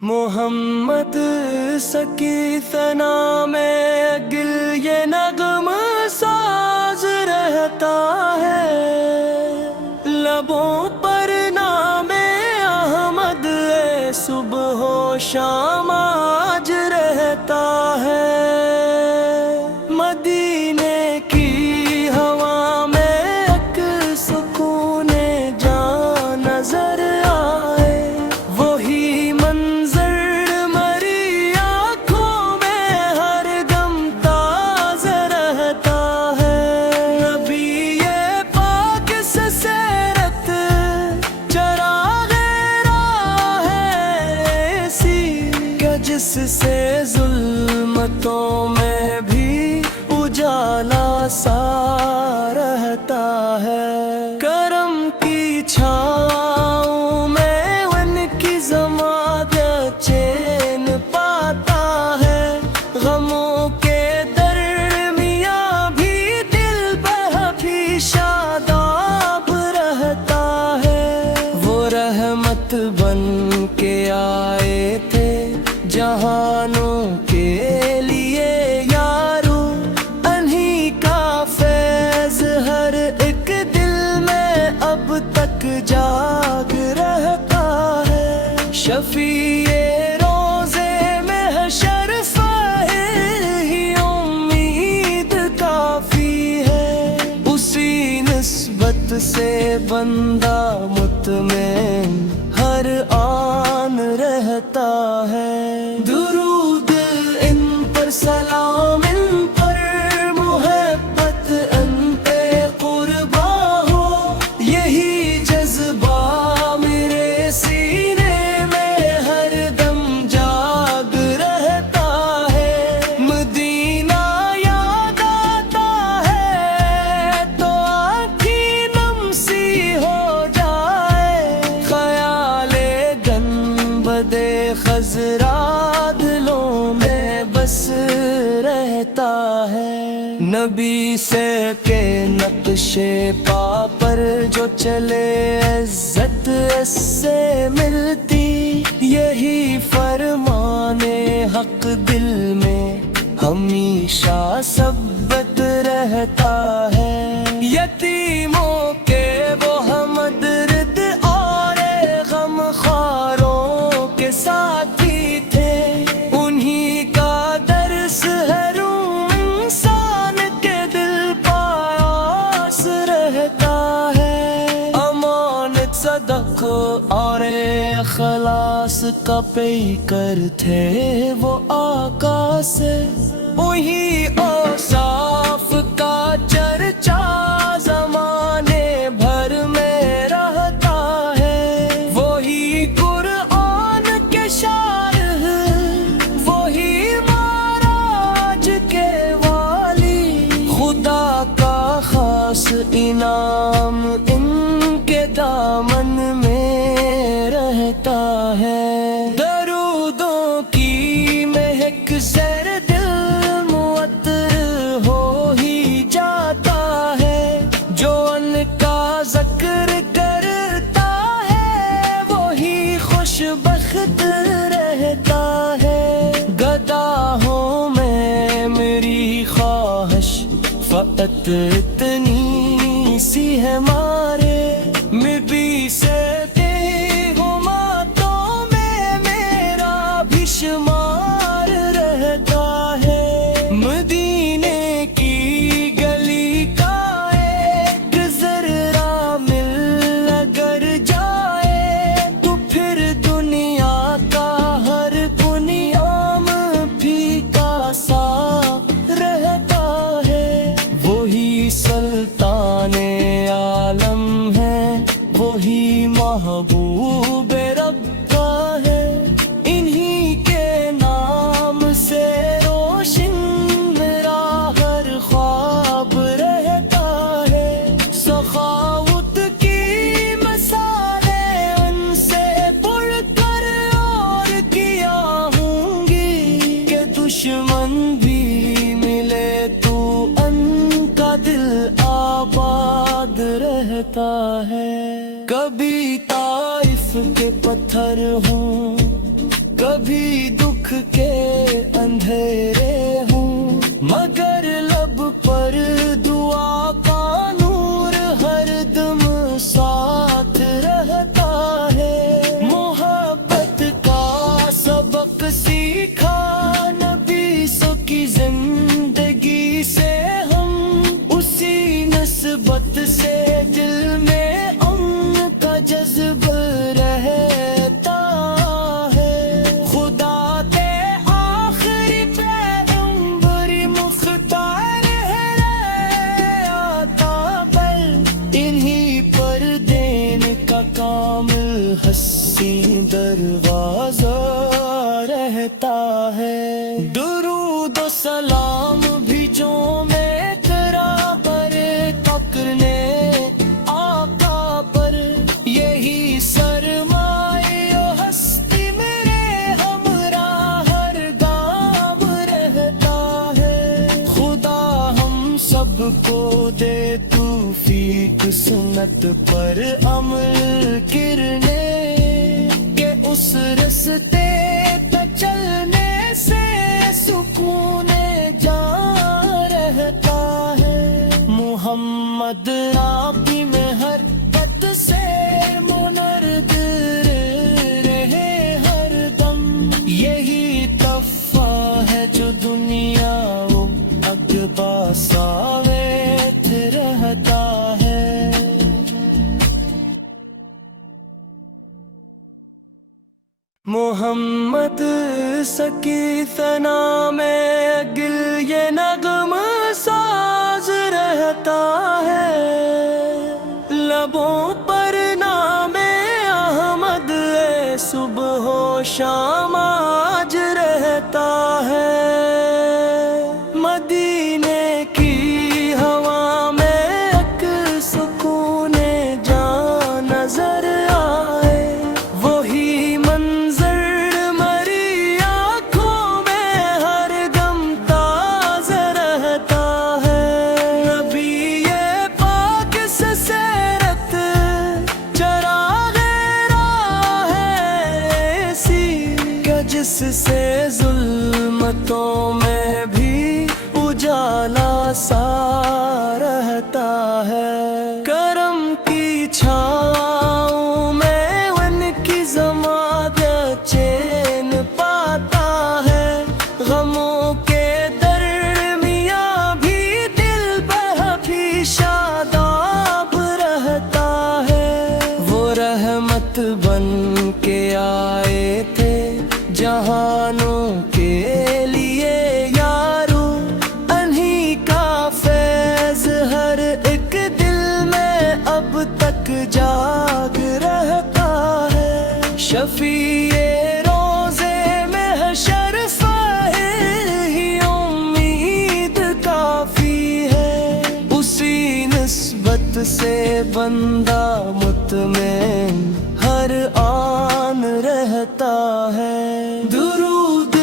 محمد سکی ثنا میں گل یہ نغم ساز رہتا ہے، لبوں پر نام احمد صبح و شام آج رہتا ہے۔ مدینے کی ہوا میں ایک سکون جان نظر آئے، وہی منظر مری آنکھوں میں ہر دم تازہ رہتا ہے۔ نبی پاک سے سیرت چراغ راہ ہے ایسی کہ جس سے ظلمتوں میں بھی اجالا سا رہتا ہے۔ کرم کی چھاؤں میں ان کی زماد چین پاتا ہے، غموں کے درمیاں بھی دل بھی شاداب رہتا ہے۔ وہ رحمت بن کے آئے تھے جہانوں کے لیے یارو، انہی کا فیض ہر ایک دل میں اب تک جاگ رہتا ہے۔ شفیع روزے میں حشر فاہر ہی امید کافی ہے، اسی نسبت سے بندہ مطمئن ہر آن رہتا ہے۔ درود ان پر، سلام ان پر، محبت ان پہ قرباں ہو، یہی جذبہ میرے سینے میں ہر دم جاگ رہتا ہے۔ مدینہ یاد آتا ہے تو آنکھیں نم سی ہو جائے، خیال گنبد خضرا دلوں میں بس رہتا ہے۔ نبی سے کے نقش پا پر جو چلے عزت اس سے ملتی، یہی فرمان حق دل میں ہمیشہ ثبت رہتا ہے۔ یتیموں کے وہ ہمدرد اور غم خواروں کے ساتھی تھے، انہی کا درس ہر انسان کے دل پاس رہتا ہے۔ امانت، صدق اور اخلاص کا پیکر تھے وہ آقا سے، وہی اوصاف کا چرچا زمانے بھر میں رہتا ہے۔ وہی قرآن کے شارح، وہی معراج کے والی، خدا کا خاص انعام ان کے دامن میں رہتا ہے۔ درودوں کی مہک زیر دل معطر ہو ہی جاتا ہے، جو ان کا ذکر کرتا ہے وہی خوش بخت رہتا ہے۔ گداہوں میں میری خواہش فقط اتنی سی ہے مارے، مبی سے ہماتوں میں میرا بھی شمار رہتا ہے۔ مدینے کی گلی کا ایک ذرہ مل اگر جائے تو پھر دنیا کا ہر بنیام پھیکا سا رہتا ہے۔ وہی سلطان عالم ہے، وہی محبوب رب کا ہے، انہی کے نام سے روشن میرا ہر خواب رہتا ہے۔ سخاوت کی مثالیں ان سے پڑھ کر اور کیا ہوں گی، کہ دشمن بھی ملے تو ان کا دل آباد رہتا ہے۔ کبھی طائف کے پتھر ہوں، کبھی دکھ کے اندھیرے ہوں، مگر لب پر دعا کا نور ہر دم ساتھ رہتا ہے۔ محبت کا سبق سیکھا نبی سو کی زندگی سے ہم، اسی نسبت سے دل میں امن کا جذبہ رہتا ہے۔ خدا کے آخری پیغمبر مختار ہے آتا پر، انہی پر دین کا کامل حسین دروازہ رہتا ہے۔ درود و سلام بھیجو میں تیرا پر پکڑنے آقا پر، یہی سرمایہ و ہستی میرے ہمراہ ہر گام رہتا ہے۔ خدا ہم سب کو دے توفیق سنت پر عمل کرنے کہ اس رستے پہ چلنے سے سکون جاں رہتا ہے۔ محمد نبی میں ہر بد سے منرد رہے ہر دم، یہی تحفہ ہے جو دنیا و عقبہ ساویت رہتا ہے۔ محمد سکی ثنا میں گل یہ نغم ساز رہتا ہے، لبوں پر نام احمد صبح و شام آج رہتا ہے۔ مدینے کی ہوا میں ایک سکون جاں نظر آئے، وہی منظر مری آنکھوں میں ہر دم تازہ رہتا ہے۔ نبی یہ پاک سے سیرت چراغ راہ ہے ایسی کہ جس سے ظلمتوں میں بھی اجالا سا رہتا ہے۔ کرم کی چھاؤں میں ان کی ضماد چین پاتا ہے، غموں کے درمیاں بھی دل بہت شاداب رہتا ہے۔ وہ رحمت بن کے آئے تھے جہانوں کے لیے یارو، انہی کا فیض ہر ایک دل میں اب تک جاگ رہتا ہے۔ شفیع روزے میں حشر فاہر ہی امید کافی ہے، اسی نسبت سے بندہ مطمئن ہر آن رہتا ہے۔ درود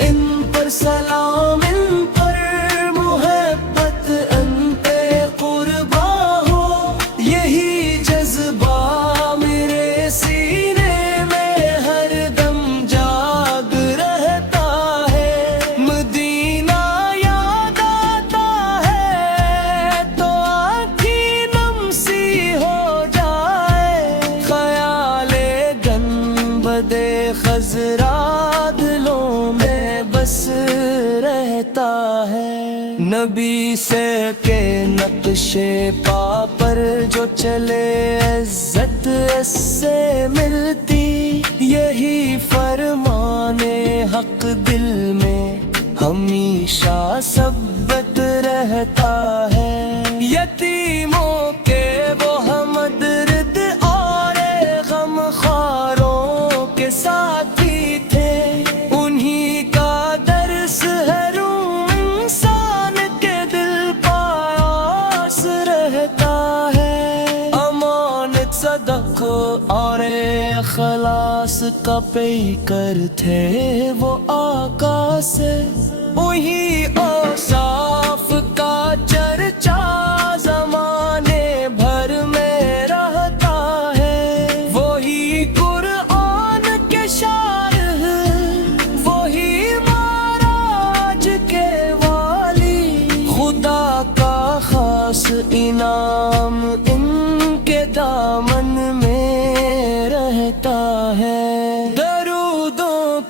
ان پر سلام ان پر محبت ان پہ قربا ہو، یہی جذبہ میرے سینے میں ہر دم جاگ رہتا ہے۔ مدینہ یاد آتا ہے تو آنکھیں نم سی ہو جائے، خیال گنبد خضرا دلوں میں بس رہتا ہے۔ نبی سے کے نقشے پا پر جو چلے عزت اس سے ملتی، یہی فرمان حق دل میں ہمیشہ ثبت رہتا ہے۔ یتیموں کے وہ ہمدرد اور غم خواروں کے ساتھی تھے، انہی کا درس ہے روح انسان کے دل پاس رہتا ہے۔ امانت صدق اور اخلاص کا پیکر تھے وہ آقا سے، وہی اوصاف کا چرچا زمانے بھر میں رہتا ہے۔ وہی قرآن کے شارح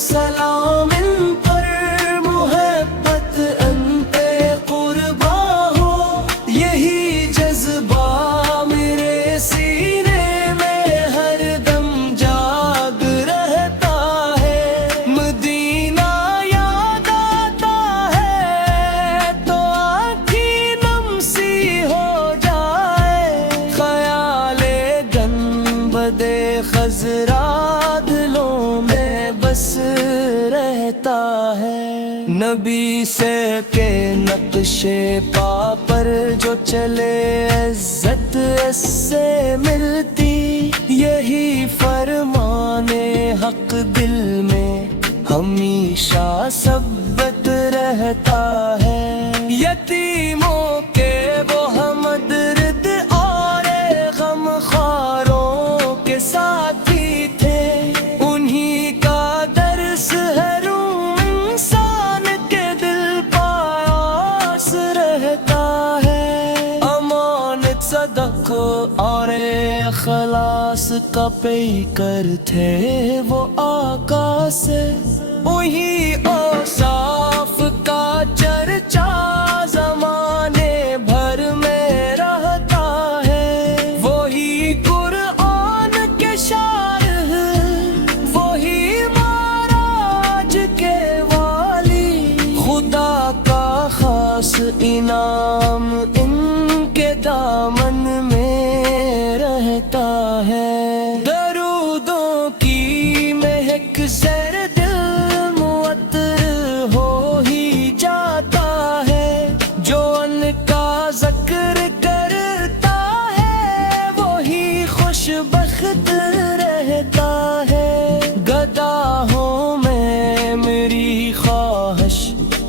سلام ان پر محبت ان پہ قرباں ہو یہی جذبہ میرے سینے میں ہر دم جاگ رہتا ہے مدینہ یاد آتا ہے تو آنکھیں نم سی ہو جائے خیال گنبد خضرا دلوں میں بس رہتا ہے نبی سے کے نقشے پا پر جو چلے عزت اس سے ملتی یہی فرمان حق دل میں ہمیشہ ثبت رہتا ہے یتیموں کے وہ ہمدرد اور غم خواروں کے ساتھی تھے انہی کا درس ہے روح انسان کے دل پاس رہتا ہے امانت صدق اور اخلاص کا پیکر تھے وہ آقا سے وہی اوصاف کا چرچا زمانے بھر میں رہتا ہے وہی قرآن کے شارح وہی معراج کے والی خدا کا خاص انعام ان کے دامن میں رہتا ہے درودوں کی مہک زیر دل معطر ہو ہی جاتا ہے جو ان کا ذکر کرتا ہے وہی خوش بخت رہتا ہے گداہوں میں میری خواہش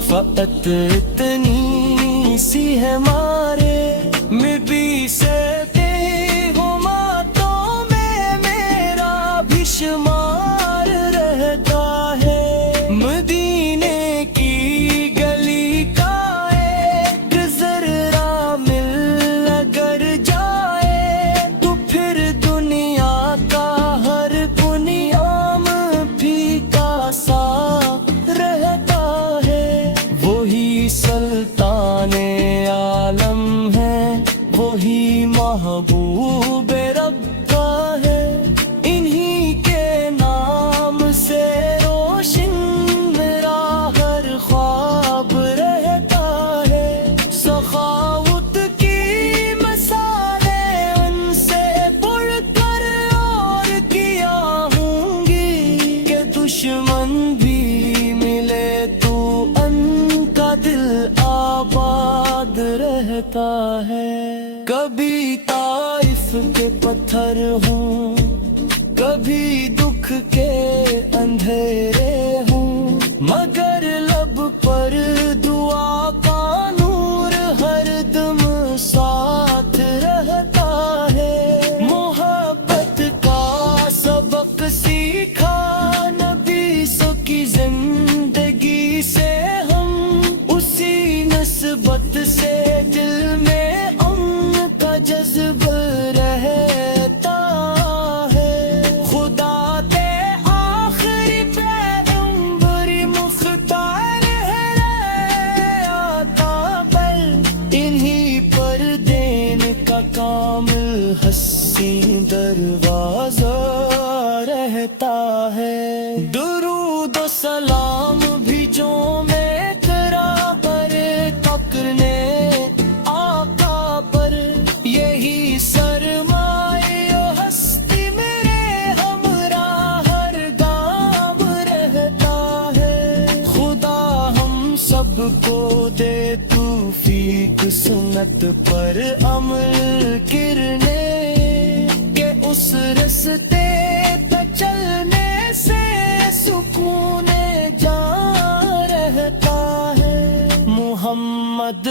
فقط اتنی سی ہے مارے مبی سے شمار رہتا ہے مدینے کی گلی کا ایک ذرہ مل اگر جائے تو پھر دنیا کا ہر بنیام پھیکا سا رہتا ہے وہی سلطان عالم ہے وہی محبوب رب کا ہے دشمن بھی ملے تو ان کا دل آباد رہتا ہے کبھی طائف کے پتھر ہوں کبھی دکھ کے اندھیرے ہوں مگر لب پر دعا کا نور ہر دم ساتھ رہتا ہے محبت کا سبق سیکھا کی زندگی سے ہم اسی نسبت سے دل میں ان کا جذب رہتا ہے خدا کے آخری پیغمبر مختار ہے آتا پر انہی پر دین کا کامل حسین دروازہ رہتا ہے درود و سلام بھی جو میں تیرا پر پکڑنے آقا پر یہی سرمایہ و ہستی میرے ہمراہ ہر گام رہتا ہے خدا ہم سب کو دے توفیق سنت پر عمل کرنے کہ اس رستے پہ چلنے سے سکون جان رہتا ہے محمد